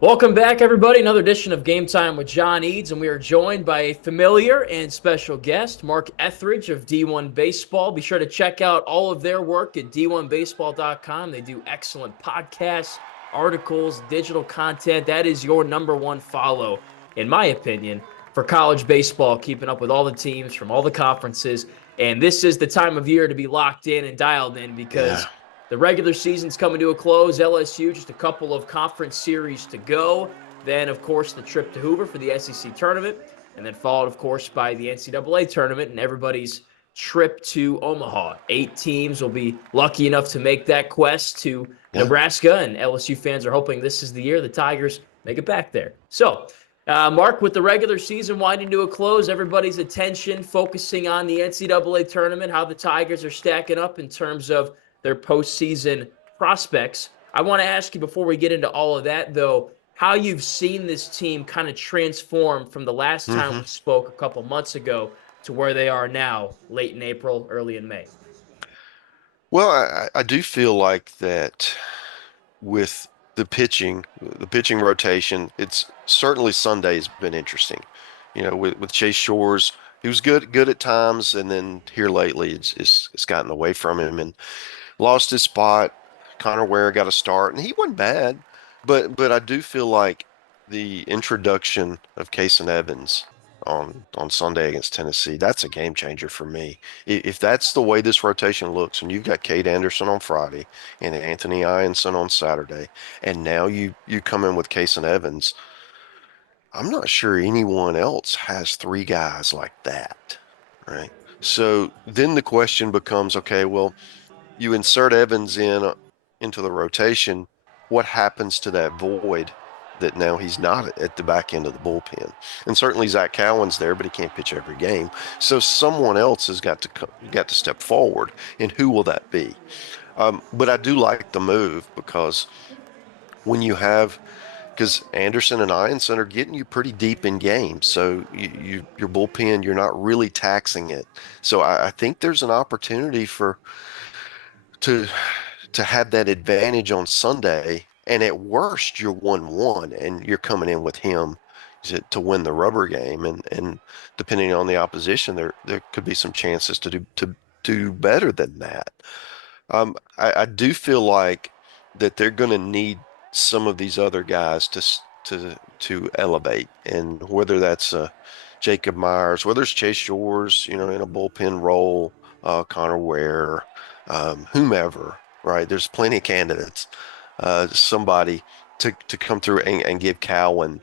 Welcome back, everybody. Another edition of Game Time with John Eads, and we are joined by a familiar and special guest, Mark Etheridge of D1 Baseball. Be sure to check out all of their work at d1baseball.com. They do excellent podcasts, articles, digital content. That is your number one follow, in my opinion, for college baseball, keeping up with all the teams from all the conferences. And this is the time of year to be locked in and dialed in because Yeah. the regular season's coming to a close. LSU, just a couple of conference series to go. Then, of course, the trip to Hoover for the SEC tournament. And then followed, of course, by the NCAA tournament and everybody's trip to Omaha. 8 teams will be lucky enough to make that quest to Yeah. Nebraska. And LSU fans are hoping this is the year the Tigers make it back there. So, Mark, with the regular season winding to a close, everybody's attention focusing on the NCAA tournament, how the Tigers are stacking up in terms of their postseason prospects. I want to ask you before we get into all of that, though, how you've seen this team kind of transform from the last time hmm we spoke a couple months ago to where they are now, late in April, early in May. Well, I do feel like that with the pitching rotation, it's certainly Sunday's been interesting. With Chase Shores, he was good at times, and then here lately, it's gotten away from him and lost his spot. Connor Ware got a start, and he wasn't bad, but I do feel like the introduction of Case and Evans on Sunday against Tennessee, that's a game changer for me. If that's the way this rotation looks, and you've got Cade Anderson on Friday and Anthony Ianson on Saturday, and now you come in with Case and Evans, I'm not sure anyone else has three guys like that, right? So then the question becomes, okay, well, you insert Evans into the rotation, what happens to that void that now he's not at the back end of the bullpen? And certainly Zach Cowan's there, but he can't pitch every game. So someone else has got to step forward, and who will that be? But I do like the move because when you have because Anderson and Ianson are getting you pretty deep in games. So your bullpen, you're not really taxing it. So I think there's an opportunity to to have that advantage on Sunday, and at worst you're 1-1 and you're coming in with him to win the rubber game, and depending on the opposition, there could be some chances to do better than that. I do feel like that they're going to need some of these other guys to elevate, and whether that's Jacob Myers, whether it's Chase Shores, in a bullpen role, Connor Ware, whomever, right? There's plenty of candidates. Somebody to come through and give Cowan,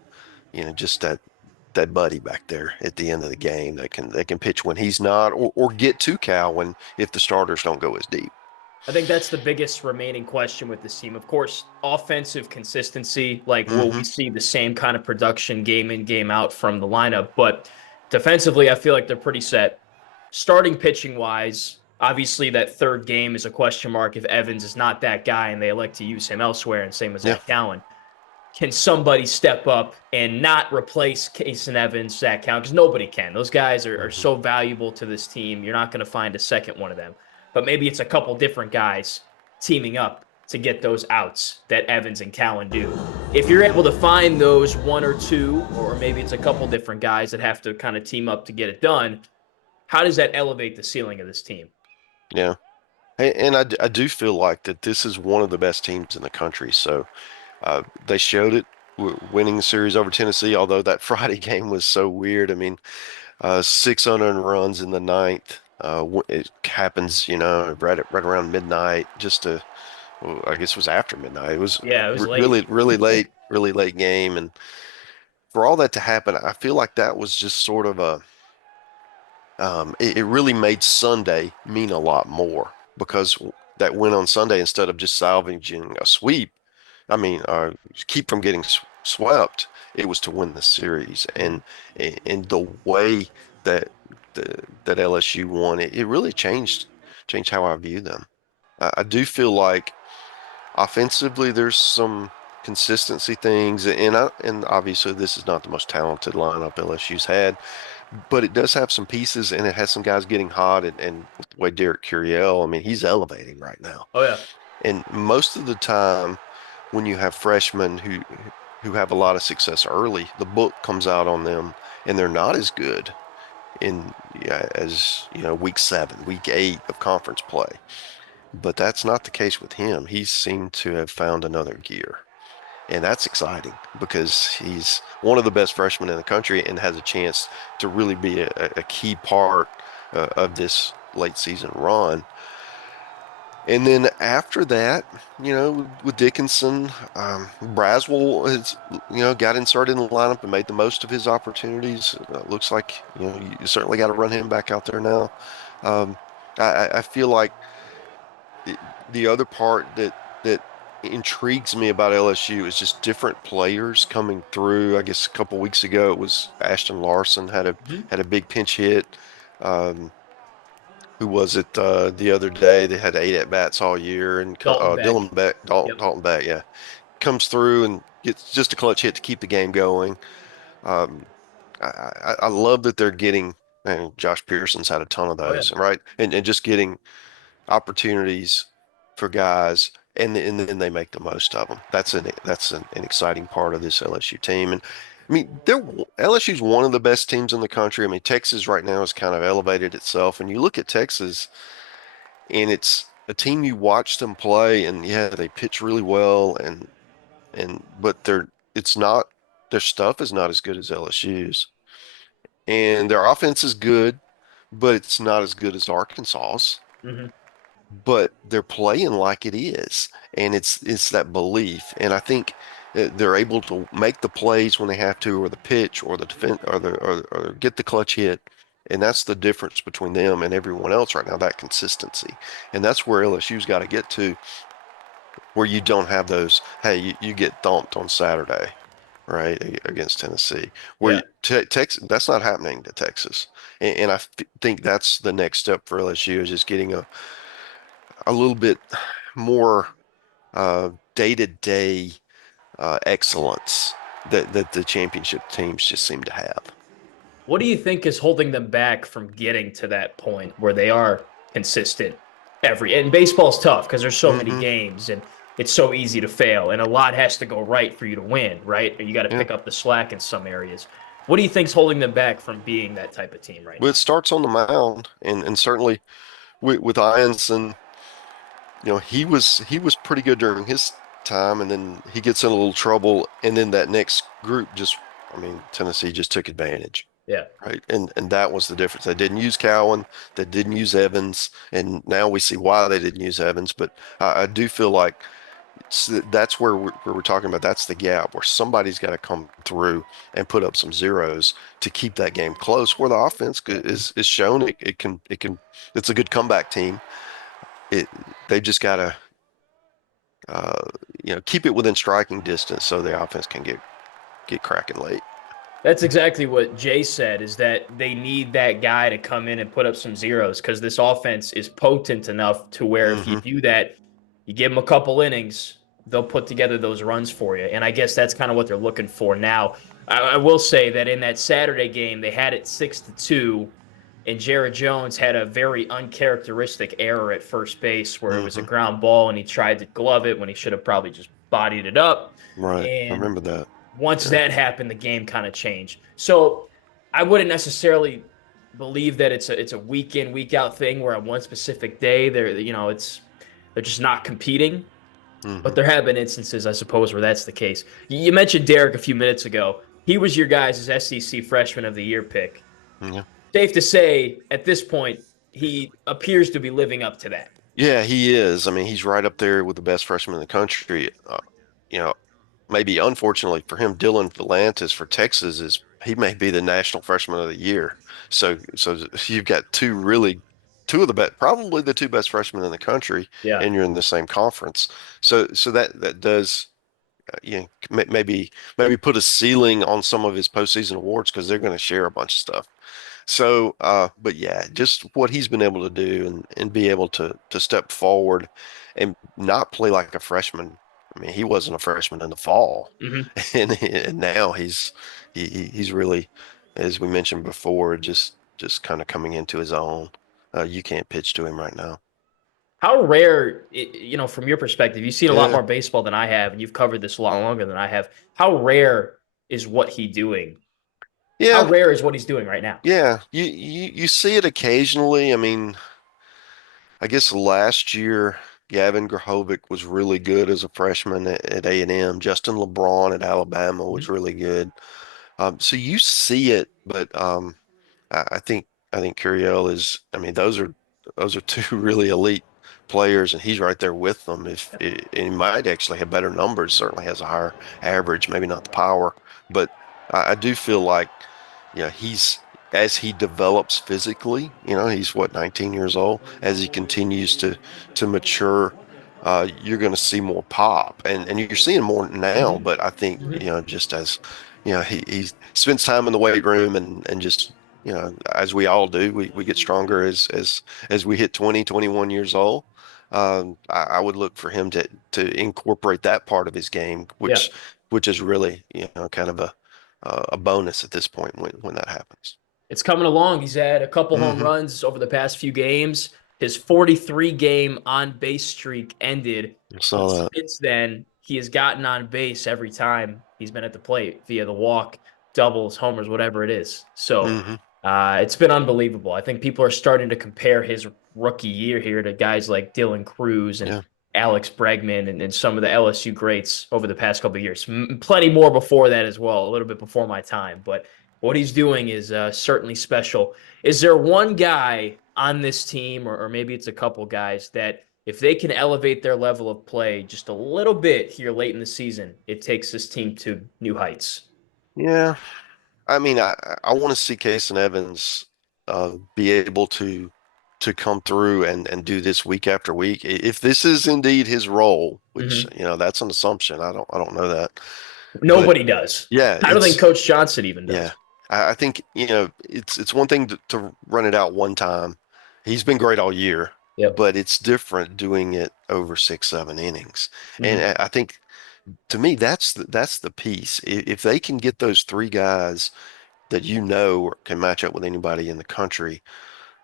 just that buddy back there at the end of the game that can pitch when he's not, or get to Cowan if the starters don't go as deep. I think that's the biggest remaining question with this team. Of course, offensive consistency, like will we hmm see the same kind of production game in, game out from the lineup? But defensively, I feel like they're pretty set. Starting pitching wise, obviously that third game is a question mark if Evans is not that guy and they elect to use him elsewhere, and same as Yeah. Zach Cowan. Can somebody step up and not replace Case and Evans, Zach Cowan? Because nobody can. Those guys are hmm so valuable to this team. You're not going to find a second one of them. But maybe it's a couple different guys teaming up to get those outs that Evans and Cowan do. If you're able to find those one or two, or maybe it's a couple different guys that have to kind of team up to get it done, how does that elevate the ceiling of this team? Yeah. And I do feel like that this is one of the best teams in the country. So they showed it winning the series over Tennessee, although that Friday game was so weird. I mean, 600 runs in the ninth. It happens, right around midnight, well, I guess it was after midnight. It was Yeah, it was late. really late game. And for all that to happen, I feel like that was just sort of it really made Sunday mean a lot more because that win on Sunday, instead of just salvaging a sweep, I mean, keep from getting swept, it was to win the series. And the way that that LSU won, it really changed how I view them. I do feel like offensively there's some consistency things, and obviously this is not the most talented lineup LSU's had, but it does have some pieces, and it has some guys getting hot, and the way Derek Curiel, I mean, he's elevating right now. Oh, yeah. And most of the time, when you have freshmen who who have a lot of success early, the book comes out on them and they're not as good in yeah, as week 7, week 8 of conference play. But that's not the case with him. He seemed to have found another gear. And that's exciting because he's one of the best freshmen in the country and has a chance to really be a key part of this late season run. And then after that, with Dickinson, Braswell has, got inserted in the lineup and made the most of his opportunities. Looks like, you certainly got to run him back out there now. Um, I feel like the other part that intrigues me about LSU is just different players coming through. I guess a couple weeks ago it was Ashton Larson Mhm. had a big pinch hit. Um, who was it the other day? They had 8 at bats all year, and Dalton Beck. Dylan Beck, Yep. Dalton Beck, yeah, comes through and gets just a clutch hit to keep the game going. Um, I love that they're getting. And Josh Pearson's had a ton of Oh yeah. those, right? And just getting opportunities for guys, and then they make the most of them. That's an exciting part of this LSU team. And I mean, LSU's one of the best teams in the country. I mean, Texas right now has kind of elevated itself, and you look at Texas, and it's a team you watch them play, and yeah, they pitch really well, and but it's not their stuff is not as good as LSU's, and their offense is good, but it's not as good as Arkansas's. Hmm. But they're playing like it is, and it's that belief. And I think they're able to make the plays when they have to, or the pitch, or the defense, or get the clutch hit. And that's the difference between them and everyone else right now, that consistency. And that's where LSU's got to get to, where you don't have those, hey, you get thumped on Saturday, right, against Tennessee. Where Yeah. Texas, that's not happening to Texas. And I think that's the next step for LSU is just getting a little bit more day-to-day excellence that the championship teams just seem to have. What do you think is holding them back from getting to that point where they are consistent and baseball's tough because there's so many Hmm. games and it's so easy to fail and a lot has to go right for you to win, right? Or you got to Yeah. pick up the slack in some areas. What do you think's holding them back from being that type of team right Well, it now? starts on the mound, and certainly with Ianson, he was pretty good during his time, and then he gets in a little trouble, and then that next group just, I mean, Tennessee just took advantage. Yeah. Right. And that was the difference. They didn't use Cowan, they didn't use Evans, and now we see why they didn't use Evans. But I do feel like that's where we're talking about. That's the gap where somebody's got to come through and put up some zeros to keep that game close. Where the offense is shown it can it's a good comeback team. It they've just got to uh, keep it within striking distance so the offense can get cracking late. That's exactly what Jay said is that they need that guy to come in and put up some zeros because this offense is potent enough to where if you Hmm. do that, you give them a couple innings, they'll put together those runs for you. And I guess that's kind of what they're looking for now. I will say that in that Saturday game, they had it 6-2, and Jared Jones had a very uncharacteristic error at first base where it was a Hmm. ground ball and he tried to glove it when he should have probably just bodied it up. Right. I And remember that. once Yeah. that happened, the game kind of changed. So I wouldn't necessarily believe that it's a week in week out thing where on one specific day they're just not competing. But Hmm. there have been instances, I suppose, where that's the case. You mentioned Derek a few minutes ago. He was your guys' SEC Freshman of the Year pick. Yeah. Safe to say, at this point, he appears to be living up to that. Yeah, he is. I mean, he's right up there with the best freshman in the country. You know, maybe unfortunately for him, Dylan Volantis for Texas is he may be the national freshman of the year. So you've got two of the best, probably the two best freshmen in the country, Yeah. and you're in the same conference. So that does maybe put a ceiling on some of his postseason awards because they're going to share a bunch of stuff. So, but yeah, just what he's been able to do and be able to step forward and not play like a freshman. I mean, he wasn't a freshman in the fall, Hmm. and now he's really, as we mentioned before, just kind of coming into his own. You can't pitch to him right now. How rare, from your perspective, you've seen a lot Yeah. more baseball than I have, and you've covered this a lot longer than I have. How rare is what he doing? How Yeah. rare is what he's doing right now? Yeah. You see it occasionally. I mean, I guess last year Gavin Grahovic was really good as a freshman at A&M. Justin LeBron at Alabama was Mhm. really good. So you see it, but I think Curiel is. I mean, those are two really elite players, and he's right there with them. If he might actually have better numbers, certainly has a higher average, maybe not the power, but I do feel like, he's as he develops physically. He's what, 19 years old. As he continues to mature, you're going to see more pop, and you're seeing more now. Mhm. But I think, Mhm. just as he spends time in the weight room and just, as we all do, we get stronger as we hit 20, 21 years old. I would look for him to incorporate that part of his game, Yeah. which is really, kind of a bonus at this point when that happens. It's coming along. He's had a couple home Hmm. runs over the past few games. His 43 game on base streak ended, I but saw that. since then, he has gotten on base every time he's been at the plate via the walk, doubles, homers, whatever it is. So Hmm. it's been unbelievable. I think people are starting to compare his rookie year here to guys like Dylan Cruz and Yeah. Alex Bregman and some of the LSU greats over the past couple of years. Plenty more before that as well, a little bit before my time. But what he's doing is certainly special. Is there one guy on this team, or maybe it's a couple guys, that if they can elevate their level of play just a little bit here late in the season, it takes this team to new heights? Yeah. I mean, I want to see Case and Evans be able to come through and do this week after week. If this is indeed his role, which, Hmm. that's an assumption. I don't know that. But Nobody does. yeah, I don't think Coach Johnson even yeah. does. I think, it's one thing to run it out one time. He's been great all year, Yep. but it's different doing it over 6, 7 innings. And Hmm. I think, to me, that's the piece. If they can get those three guys that can match up with anybody in the country,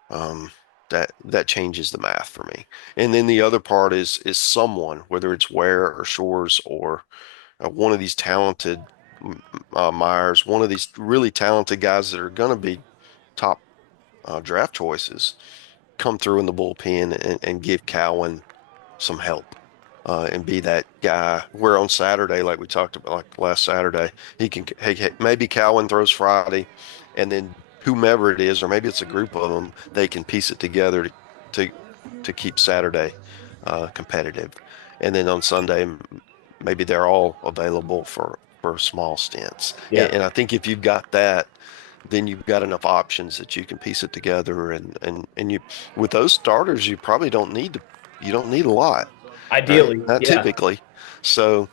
um, that changes the math for me. And then the other part is someone, whether it's Ware or Shores or one of these talented Myers, one of these really talented guys that are going to be top draft choices, come through in the bullpen and give Cowan some help, and be that guy where on Saturday, like we talked about, like last Saturday, he can, hey, maybe Cowan throws Friday, and then whomever it is, or maybe it's a group of them, they can piece it together to to keep Saturday competitive. And then on Sunday, maybe they're all available for small stints. And, Yeah. and I think if you've got that, then you've got enough options that you can piece it together. And you, with those starters, you don't need a lot, right? Ideally, Not yeah. typically. So,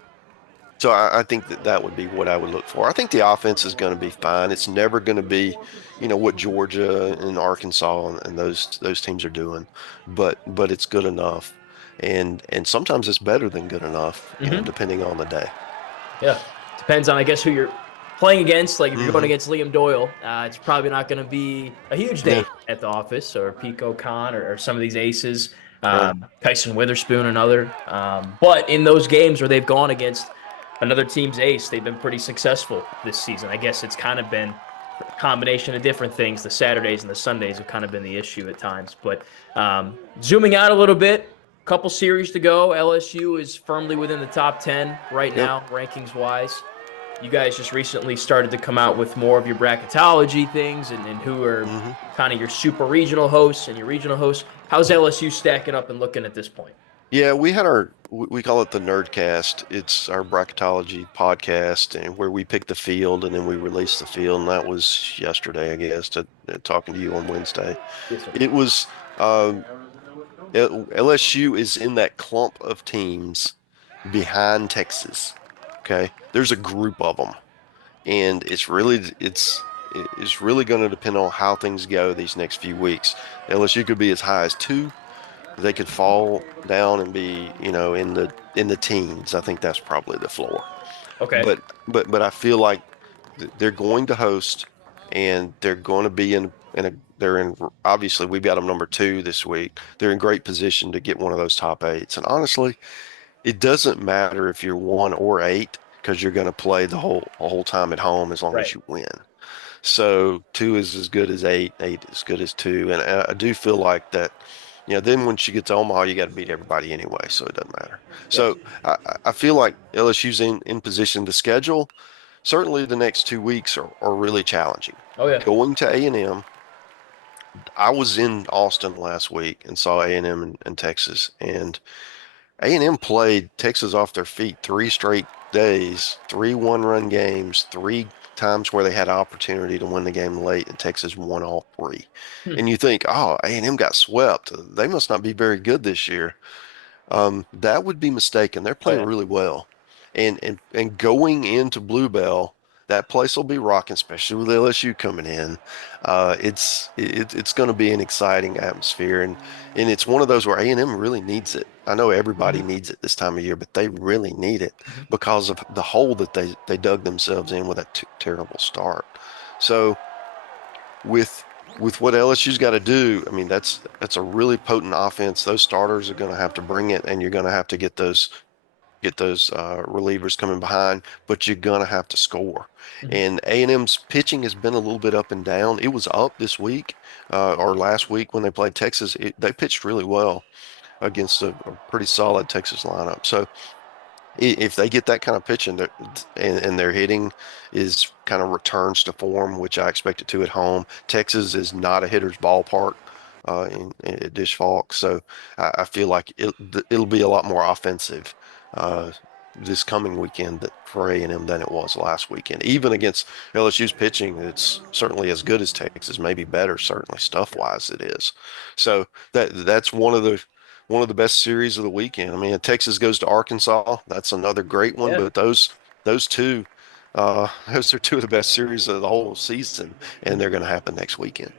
so I think that would be what I would look for. I think the offense is going to be fine. It's never going to be, what Georgia and Arkansas and those teams are doing, but it's good enough. And sometimes it's better than good enough, Hmm. depending on the day. Yeah. Depends on, I guess, who you're playing against. Like if you're going Hmm. against Liam Doyle, it's probably not going to be a huge Yeah, day at the office, or Pico Khan, or some of these aces, right. Tyson Witherspoon, another. But in those games where they've gone against another team's ace, they've been pretty successful this season. I guess it's kind of been a combination of different things. The Saturdays and the Sundays have kind of been the issue at times. But zooming out a little bit, couple series to go. LSU is firmly within the top 10 right Yep. now, rankings wise. You guys just recently started to come out with more of your bracketology things, and who are Hmm. kind of your super regional hosts and your regional hosts. How's LSU stacking up and looking at this point? Yeah, we had we call it the Nerdcast. It's our bracketology podcast, and where we pick the field and then we release the field. And that was yesterday, I guess, talking to you on Wednesday. Yes, sir. It was, um, LSU is in that clump of teams behind Texas. Okay, there's a group of them, and it's really going to depend on how things go these next few weeks. LSU could be as high as two. They could fall down and be, in the teens. I think that's probably the floor. Okay. But I feel like they're going to host, and they're going to be they're in, obviously we've got them number 2 this week. They're in great position to get one of those top 8s. And honestly, it doesn't matter if you're 1 or 8 because you're going to play the whole time at home as long as Right. you win. So 2 is as good as 8, 8 is as good as 2. And I do feel like that, then once you get to Omaha, you got to beat everybody anyway, so it doesn't matter. Yes. So I feel like LSU's in position to schedule. Certainly the next 2 weeks are really challenging. Oh yeah. Going to A&M, I was in Austin last week and saw A&M and Texas, and A&M played Texas off their feet 3 straight days, 3 one-run games, 3 times where they had opportunity to win the game late, and Texas won all 3. Hmm. And you think, oh, A&M got swept. They must not be very good this year. That would be mistaken. They're Oh playing yeah. really well. And going into Bluebell, that place will be rocking, especially with LSU coming in. It's going to be an exciting atmosphere, and it's one of those where A&M really needs it. I know everybody Mhm. needs it this time of year, but they really need it Mhm. because of the hole that they dug themselves in with a terrible start. So with with what LSU's got to do, I mean that's a really potent offense. Those starters are going to have to bring it, and you're going to have to get those relievers coming behind, but you're going to have to score. Mhm. And A&M's pitching has been a little bit up and down. It was up this week or last week when they played Texas. They pitched really well against a pretty solid Texas lineup. So if they get that kind of pitching and their hitting is kind of returns to form, which I expect it to at home, Texas is not a hitter's ballpark in Dish Falk, so I feel like it'll be a lot more offensive uh, this coming weekend for A&M than it was last weekend. Even against LSU's pitching, it's certainly as good as Texas, maybe better, certainly stuff wise it is. So that's one of the best series of the weekend. I mean, Texas goes to Arkansas. That's another great one. Yeah. But those two, those are 2 of the best series of the whole season, and they're going to happen next weekend.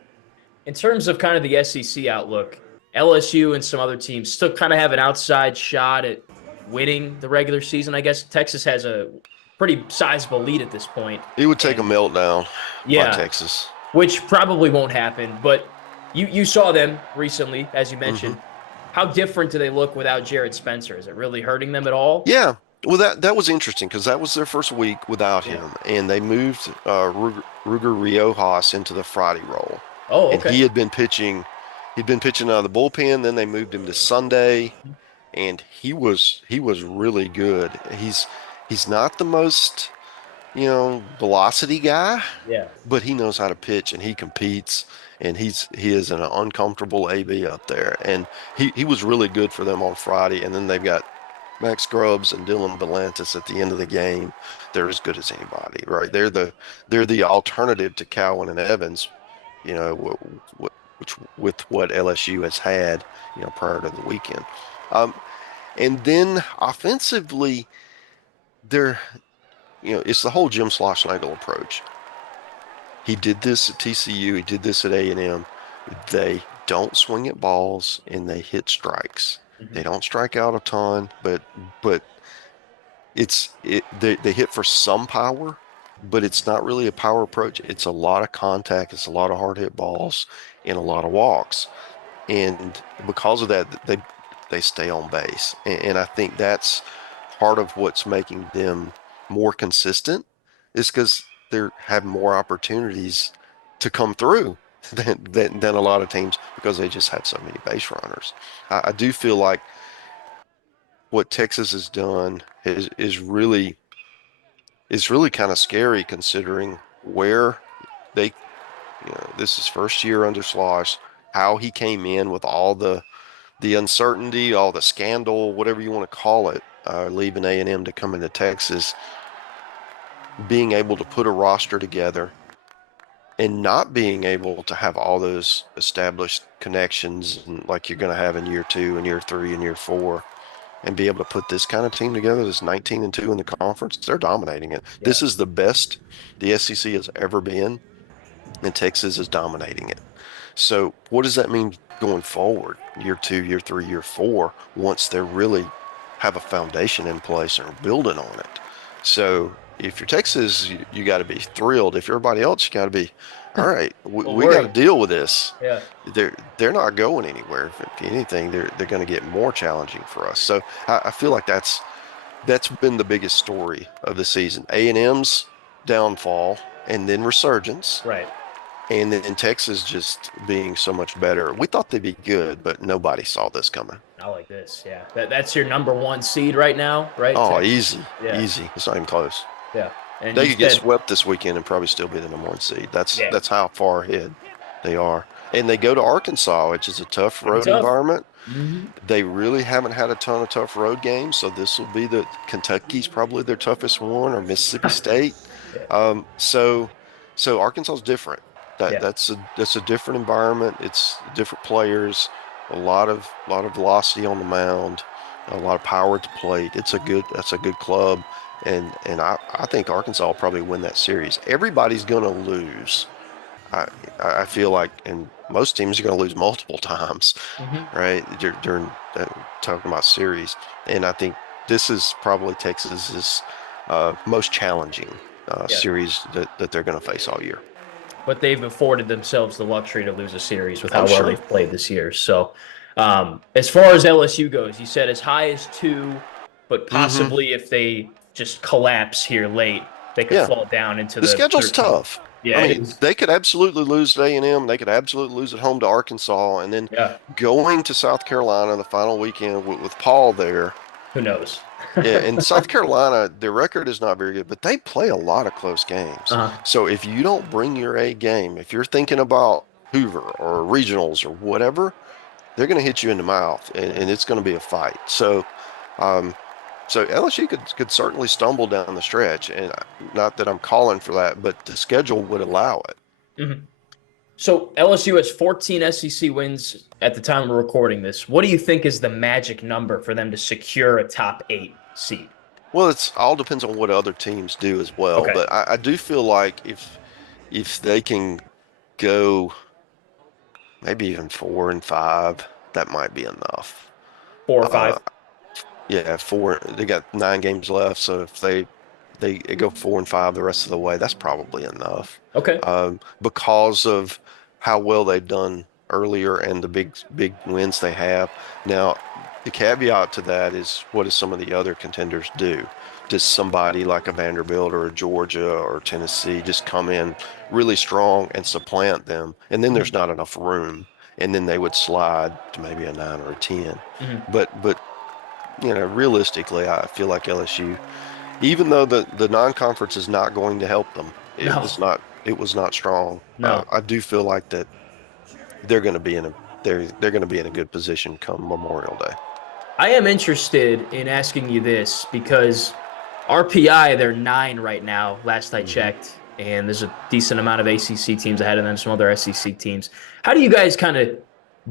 In terms of kind of the SEC outlook, LSU and some other teams still kind of have an outside shot at winning the regular season. I guess Texas has a pretty sizable lead at this point, It would take a and meltdown by yeah, Texas. which probably won't happen. But you saw them recently, as you Hmm. mentioned. How different do they look without Jared Spencer? Is it really hurting them at all? Yeah. Well, that was interesting because that was their first week without Yeah. him, and they moved Ruger Riojas into the Friday role, Oh, and okay. he had been pitching. He'd been pitching out of the bullpen. Then they moved him to Sunday, and he was really good. He's not the most velocity guy, Yeah. but he knows how to pitch and he competes, and he is an uncomfortable AB up there, and he was really good for them on Friday. And then they've got Max Grubbs and Dylan Belantis at the end of the game. They're as good as anybody, right? They're the alternative to Cowan and Evans, which with what LSU has had, prior to the weekend. Um, and then offensively, they're it's the whole Jim Schlossnagle approach. He did this at TCU. He did this at A&M. They don't swing at balls and they hit strikes. Mhm. They don't strike out a ton, but they hit for some power, but it's not really a power approach. It's a lot of contact. It's a lot of hard hit balls and a lot of walks. And because of that, they stay on base. And I think that's part of what's making them more consistent is because they're having more opportunities to come through than a lot of teams because they just have so many base runners. I do feel like what Texas has done is really kind of scary considering where they this is first year under Slosh, how he came in with all the uncertainty, all the scandal, whatever you want to call it, leaving A&M to come into Texas, being able to put a roster together and not being able to have all those established connections and like you're going to have in year 2 and year 3 and year 4, and be able to put this kind of team together that's 19-2 in the conference. They're dominating it. Yeah. This is the best the SEC has ever been, and Texas is dominating it. So what does that mean going forward, year 2, year 3, year 4, once they really have a foundation in place and are building on it? So if you're Texas, you got to be thrilled. If you're everybody else, you got to be, all right, We'll we got to worry. deal with this. Yeah. They're not going anywhere. If anything, they're going to get more challenging for us. So I feel like that's been the biggest story of the season. A&M's downfall and then resurgence, Right. and then Texas just being so much better. We thought they'd be good, but nobody saw this coming. I like this. Yeah. That's your number one seed right now, right? Oh, Texas. easy, Yeah. easy. It's not even close. Yeah. And They you could get said, swept this weekend and probably still be the number one seed. That's yeah, that's how far ahead they are. And they go to Arkansas, which is a tough pretty road tough. environment. Hmm. They really haven't had a ton of tough road games, so this will be Kentucky's probably their toughest one, or Mississippi State. Yeah. So Arkansas is different. Yeah. That's a different environment. It's different players, a lot of velocity on the mound, a lot of power at the plate. That's a good club, and I think Arkansas will probably win that series. Everybody's gonna lose. I I feel like, and most teams are going to lose multiple times, Hmm. right? During talking about series, and I think this is probably Texas's most challenging Yeah. series that they're going to face all year. But they've afforded themselves the luxury to lose a series with Oh, how well sure. they've played this year. So, as far as LSU goes, you said as high as two, but Hmm. possibly if they just collapse here late, they could Yeah, fall down into the the schedule's 13th. tough. Yeah, I it mean, is. they could absolutely lose at A&M. They could absolutely lose at home to Arkansas, and then Yeah. going to South Carolina the final weekend with Paul there. Who knows? Yeah, in South Carolina, their record is not very good, but they play a lot of close games. Uh-huh. So if you don't bring your A game, if you're thinking about Hoover or regionals or whatever, they're going to hit you in the mouth, Yeah. and it's going to be a fight. Um, so LSU could certainly stumble down the stretch, and not that I'm calling for that, but the schedule would allow it. Mhm. So LSU has 14 SEC wins at the time we're recording this. What do you think is the magic number for them to secure a top eight seed? Well, it's all depends on what other teams do as well, Okay. but I do feel like if they can go maybe even 4-5. That might be enough. Four or Uh, five. yeah, four. They got 9 games left, so if they go 4-5 the rest of the way, that's probably enough. Okay. Because of how well they've done earlier and the big wins they have. Now, the caveat to that is, what do some of the other contenders do? Does somebody like a Vanderbilt or a Georgia or Tennessee just come in really strong and supplant them, and then there's Mhm. not enough room, and then they would slide to maybe a 9 or a 10. Mhm. But realistically, I feel like LSU, even though the non-conference is not going to help them, No, it was not strong. no. I do feel like that they're going to be in a they're going to be in a good position come Memorial Day. I am interested in asking you this because RPI, they're nine right now, last I Hmm. checked, and there's a decent amount of ACC teams ahead of them, some other SEC teams. How do you guys kind of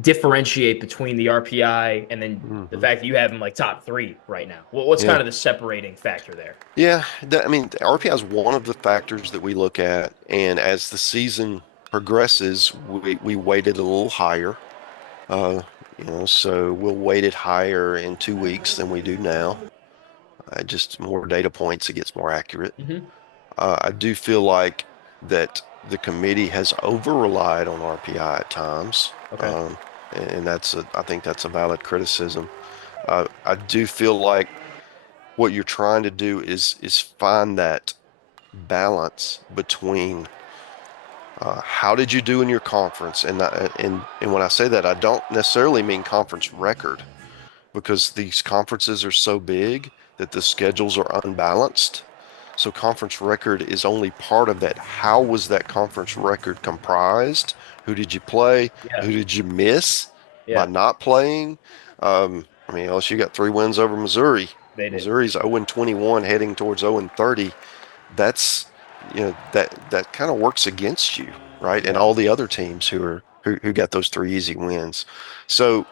differentiate between the RPI and then the Hmm. fact that you have them like top three right now? What's kind Yeah, of the separating factor there? yeah. I mean, the RPI is one of the factors that we look at, and as the season progresses, we weight it a little higher. Uh, so we'll weight it higher in 2 weeks than we do now. Just more data points, it gets more accurate. Hmm. I do feel like that the committee has over-relied on RPI at times, Okay. and I think that's a valid criticism. I do feel like what you're trying to do is find that balance between how did you do in your conference, and when I say that, I don't necessarily mean conference record, because these conferences are so big that the schedules are unbalanced. So conference record is only part of that. How was that conference record comprised? Who did you play? Yeah. Who did you miss by Yeah. not playing? I mean, LSU got 3 wins over Missouri. They did. Missouri's 0-21 heading towards 0-30. That's, that kind of works against you, right? And Yeah. all the other teams who got those 3 easy wins. So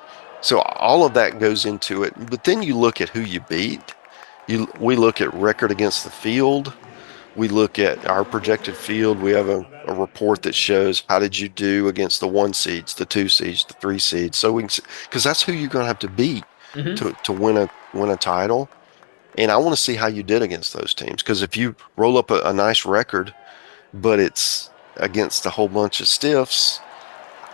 all of that goes into it. But then you look at who you beat. We look at record against the field. We look at our projected field. We have a report that shows how did you do against the 1 seeds, the 2 seeds, the 3 seeds. So we can, because that's who you're going to have to beat Hmm. to win a title. And I want to see how you did against those teams. Because if you roll up a nice record, but it's against a whole bunch of stiffs,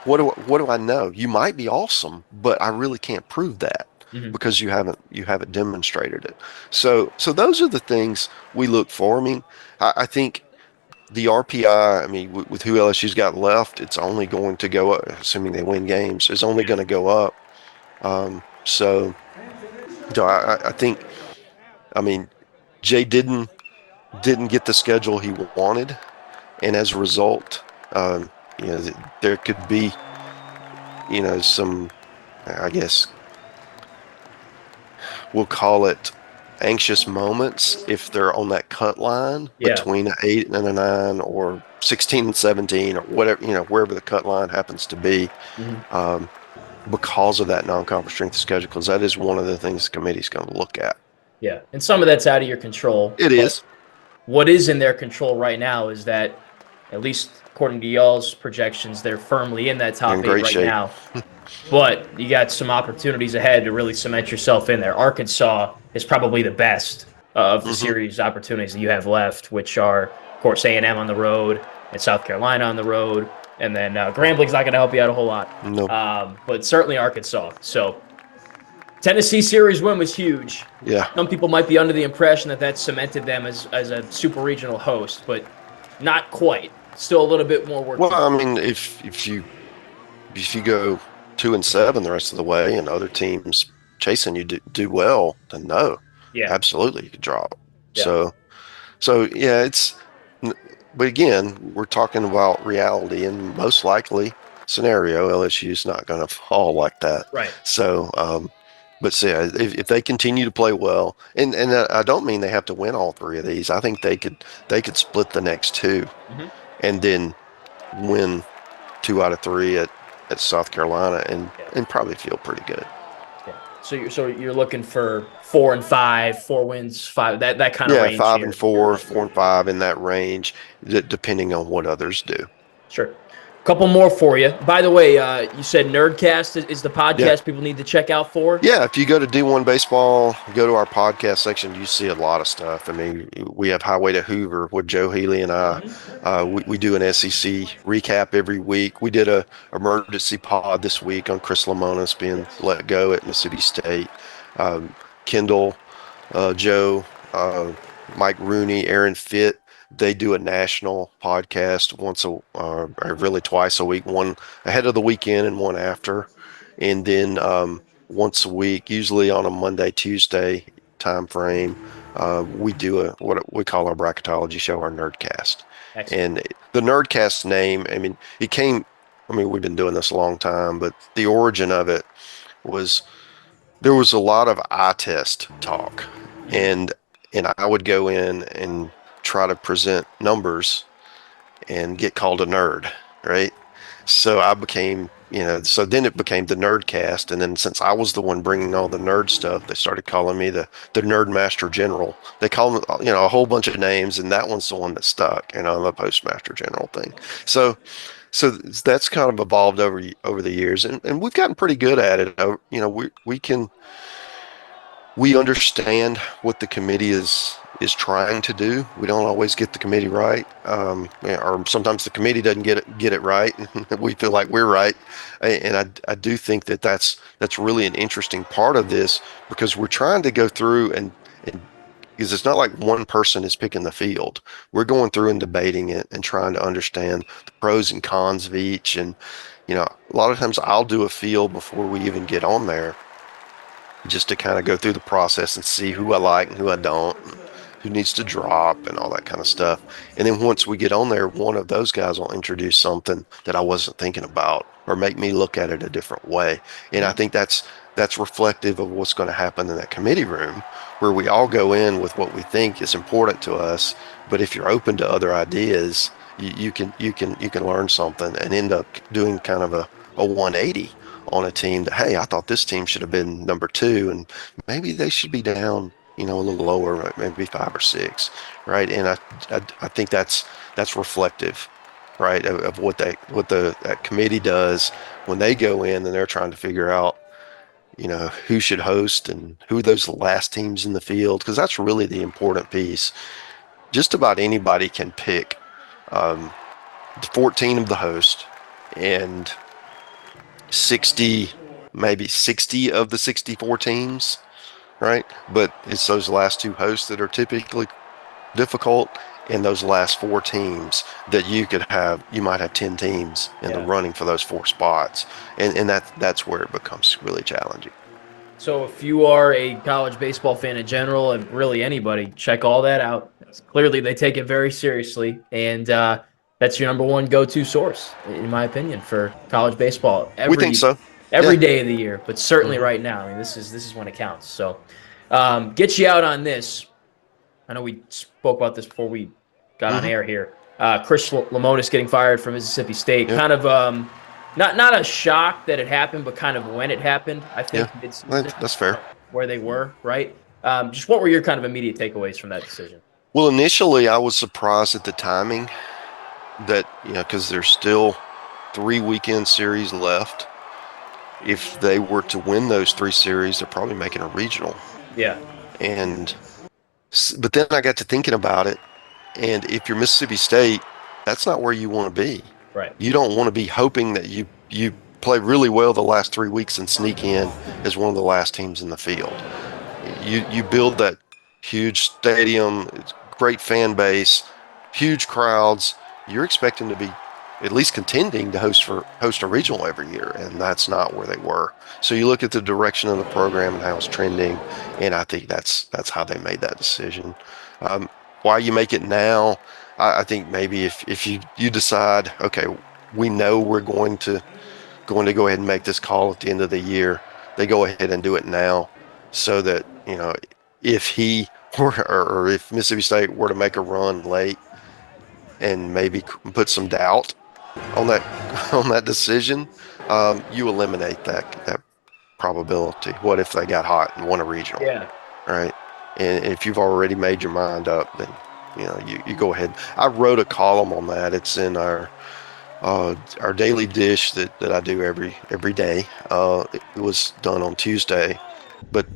what do I know? You might be awesome, but I really can't prove that Hmm. because you haven't demonstrated it. So those are the things we look for. I mean, I think the RPI, I mean, with who LSU's got left, it's only going to go up, assuming they win games, it's only going to go up. So I think, I mean, Jay didn't get the schedule he wanted, and as a result, there could be, some, I guess we'll call it anxious moments if they're on that cut line Yeah. between an 8 and a 9 or 16 and 17 or whatever, wherever the cut line happens to be, Hmm. um, because of that non-conference strength of schedule, because that is one of the things the committee's going to look at. Yeah. And some of that's out of your control, It but is what is in their control right now is that, at least according to y'all's projections, they're firmly in that in top eight great right shape. now. But you got some opportunities ahead to really cement yourself in there. Arkansas is probably the best of the Hmm. series opportunities that you have left, which are, of course, A&M on the road and South Carolina on the road, and then Grambling's not going to help you out a whole lot, No. but certainly Arkansas. So Tennessee series win was huge. Yeah. Some people might be under the impression that that cemented them as a super regional host, but not quite. Still a little bit more work Well, to do. I mean, if you go 2-7 the rest of the way and other teams chasing you do well, then no, Yeah, absolutely you could drop. yeah, So yeah, but again, we're talking about reality, and most likely scenario, LSU is not going to fall like that. right. So, but see, if they continue to play well, and I don't mean they have to win all three of these. I think they could split the next two Hmm. and then win 2 out of 3 at South Carolina Yeah. and probably feel pretty good. Yeah. So you're looking for 4-5, 4 wins, five, that kind of Yeah, range five and here. You're four, looking four at. and five in that range, depending on what others do. Sure. Couple more for you. By the way, you said Nerdcast is the Yeah. podcast people need to check out for. Yeah, if you go to D1 Baseball, go to our podcast section, you see a lot of stuff. I mean, we have Highway to Hoover with Joe Healy and I. Hmm. We do an SEC recap every week. We did a emergency pod this week on Chris Lamonis being Yes. let go at Mississippi State. Um, Kendall, Joe, Mike Rooney, Aaron Fitt, they do a national podcast or really twice a week, one ahead of the weekend and one after. And then once a week, usually on a Monday, Tuesday time frame, we do what we call our bracketology show, our Nerdcast. Excellent. And the Nerdcast name, I mean, we've been doing this a long time, but the origin of it was there was a lot of eye test talk, Hmm. and I would go in and try to present numbers and get called a nerd, right? So I became, so then it became the Nerdcast, and then since I was the one bringing all the nerd stuff, they started calling me the Nerd Master General. They call me, a whole bunch of names, and that one's the one that stuck, the Postmaster General thing. So so that's kind of evolved over the years, and we've gotten pretty good at it. We understand what the committee is trying to do. We don't always get the committee right, yeah, or sometimes the committee doesn't get it right. We feel like we're right, and I do think that's really an interesting part of this because we're trying to go through and because it's not like one person is picking the field. We're going through and debating it and trying to understand the pros and cons of each. And a lot of times I'll do a field before we even get on there just to kind of go through the process and see who I like and who I don't, and who needs to drop and all that kind of stuff. And then once we get on there, one of those guys will introduce something that I wasn't thinking about or make me look at it a different way. And I Hmm. think that's reflective of what's going to happen in that committee room where we all go in with what we think is important to us. But if you're open to other ideas, you can learn something and end up doing kind of a 180 on a team that, hey, I thought this team should have been number two, and maybe they should be down, a little lower, right, maybe 5 or 6, right? And I think that's reflective, right, of what the that committee does when they go in and they're trying to figure out, who should host and who are those last teams in the field, because that's really the important piece. Just about anybody can pick. Um, 14 of the host, and 60, maybe 60 of the 64 teams, right? But it's those last two hosts that are typically difficult, and those last four teams that you might have 10 teams in the Yeah. running for those four spots. And that's where it becomes really challenging. So if you are a college baseball fan in general, and really anybody, check all that out. Clearly, they take it very seriously, and that's your number one go-to source, in my opinion, for college baseball We think so. every Yeah. day of the year, but certainly Hmm. right now. I mean, this is when it counts. So, get you out on this. I know we spoke about this before we got on Hmm. air here. Chris Lamonis getting fired from Mississippi State, Yep. kind of not a shock that it happened, but kind of when it happened. I Yeah. think midseason, That's fair. where they were, right? Just what were your kind of immediate takeaways from that decision? Well, initially I was surprised at the timing that, because there's still three weekend series left. If they were to win those three series, they're probably making a regional. Yeah, And but then I got to thinking about it, and if you're Mississippi State, that's not where you want to be. right. You don't want to be hoping that you play really well the last 3 weeks and sneak in as one of the last teams in the field. You build that huge stadium, great fan base, huge crowds. You're expecting to be at least contending to host a regional every year, and that's not where they were. So you look at the direction of the program and how it's trending, and I think that's how they made that decision. Um, why you make it now? I think maybe if you decide, okay, we know we're going to go ahead and make this call at the end of the year, they go ahead and do it now, so that if he or if Mississippi State were to make a run late and maybe put some doubt on that on that decision, you eliminate that probability. What if they got hot and won a regional, Yeah, right? And if you've already made your mind up, then you go ahead. I wrote a column on that. It's in our daily dish that I do every day. It was done on Tuesday, but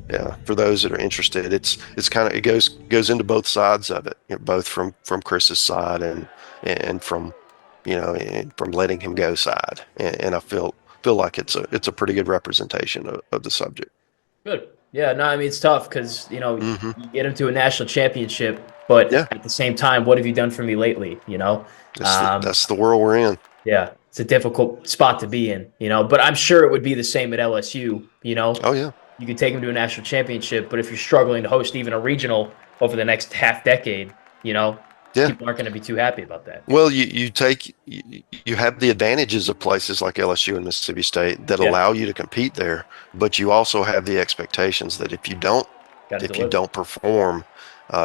for those that are interested, it's kind of it goes into both sides of it, both from Chris's side and from and from letting him go side, and I feel like it's a pretty good representation of the subject. good. Yeah, no, I mean it's tough because Hmm. you get them to a national championship, but Yeah, at the same time, what have you done for me lately? Um, that's the world we're in. Yeah, it's a difficult spot to be in, but I'm sure it would be the same at LSU. Oh yeah, You could take them to a national championship, but if you're struggling to host even a regional over the next half decade, yeah. people aren't going to be too happy about that. Well, you have the advantages of places like LSU and Mississippi State that Yeah, allow you to compete there, but you also have the expectations that got to if you deliver. don't perform,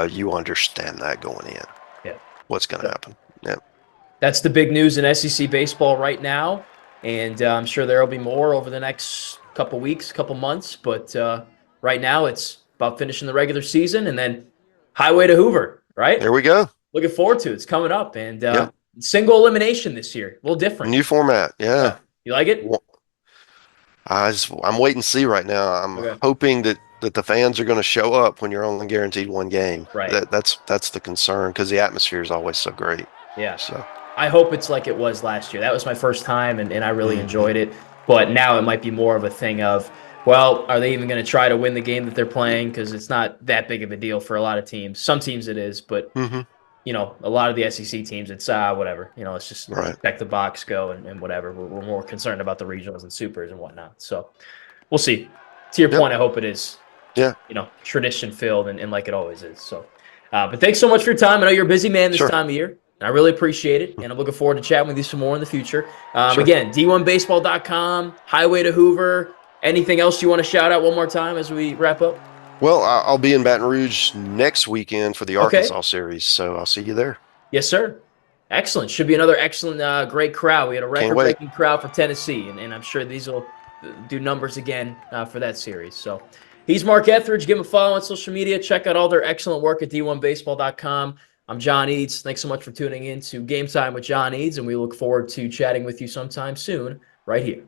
you understand that going in, Yeah. what's going to So happen. Yeah, that's the big news in SEC baseball right now, and I'm sure there will be more over the next couple weeks, couple months. But right now, it's about finishing the regular season and then highway to Hoover. Right? there we go. Looking forward to it. It's coming up, and Yep, single elimination this year, a little different. new format. Yeah, Yeah, you like it? Wa- I'm waiting to see right now. I'm Okay, hoping that the fans are going to show up when you're only guaranteed one game. right. That's the concern, because the atmosphere is always so great. Yeah. So. I hope it's like it was last year. That was my first time, and I really Hmm. enjoyed it. But now it might be more of a thing of, well, are they even going to try to win the game that they're playing? Because it's not that big of a deal for a lot of teams. Some teams it is, but Hmm. a lot of the SEC teams, it's whatever. Let's just Right. check the box, go, and whatever. We're more concerned about the regionals and supers and whatnot. So we'll see. To your Yep. point, I hope it is, Yeah. tradition filled and like it always is. So, but thanks so much for your time. I know you're a busy man this Sure. time of year. And I really appreciate it. And I'm looking forward to chatting with you some more in the future. Sure. Again, d1baseball.com, Highway to Hoover. Anything else you want to shout out one more time as we wrap up? Well, I'll be in Baton Rouge next weekend for the Okay. Arkansas series, so I'll see you there. Yes, sir. Excellent. Should be another excellent, great crowd. We had a Can't wait. record-breaking crowd for Tennessee, and I'm sure these will do numbers again for that series. So he's Mark Etheridge. Give him a follow on social media. Check out all their excellent work at d1baseball.com. I'm John Eads. Thanks so much for tuning in to Game Time with John Eads, and we look forward to chatting with you sometime soon right here.